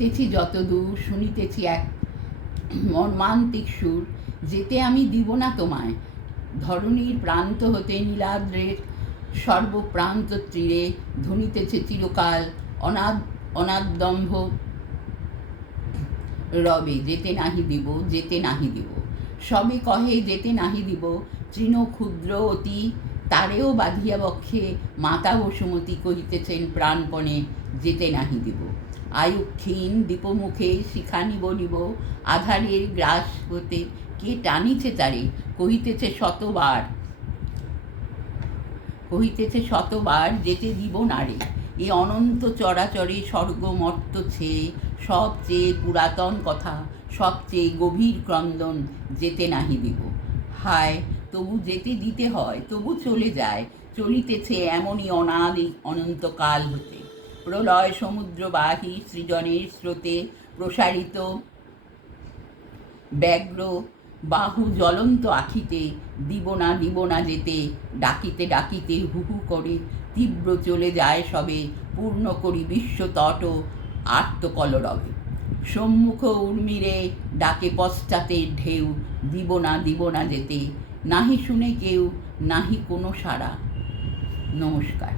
চলিতেছি যতদূর, শুনিতেছি এক মর্মান্তিক সুর, যেতে আমি দিব না তোমায়। ধরণীর প্রান্ত হতে নীলাদ্রের সর্বপ্রান্ত তীরে ধ্বনিতেছে চিরকাল অনাদম্ভ রবে, যেতে নাহি দিব, যেতে নাহি দিব। সবে কহে যেতে নাহি দিব, তৃণ ক্ষুদ্র অতি, তারেও বাঁধিয়া বক্ষে মাতা বসুমতী কহিতেছেন প্রাণপণে, যেতে নাহি দিব। আয়ুক্ষীণ দীপমুখে শিখা নিব নিব, আধারের গ্রাস হতে কে টানিছে তারে, কহিতেছে শতবার যেতে দিব না রে। এ অনন্ত চরাচরে স্বর্গমর্ত ছেয়ে সবচেয়ে পুরাতন কথা, সবচেয়ে গভীর ক্রন্দন, যেতে নাহি দিব। হায়, তবু যেতে দিতে হয়, তবু চলে যায়, চলিতেছে এমনই অনাদি অনন্তকাল হতে। প্রলয় সমুদ্রবাহী সৃজনের স্রোতে প্রসারিত ব্যগ্র বাহু জ্বলন্ত আখিতে, দিব না যেতে, ডাকিতে ডাকিতে হু হু করে তীব্র চলে যায় সবে, পূর্ণ করি বিশ্বতট আর্তকলরবে। সম্মুখ উর্মিরে ডাকে পশ্চাতের ঢেউ, দিব না যেতে, নাহি শুনে কেউ, নাহি কোনো সাড়া। নমস্কার।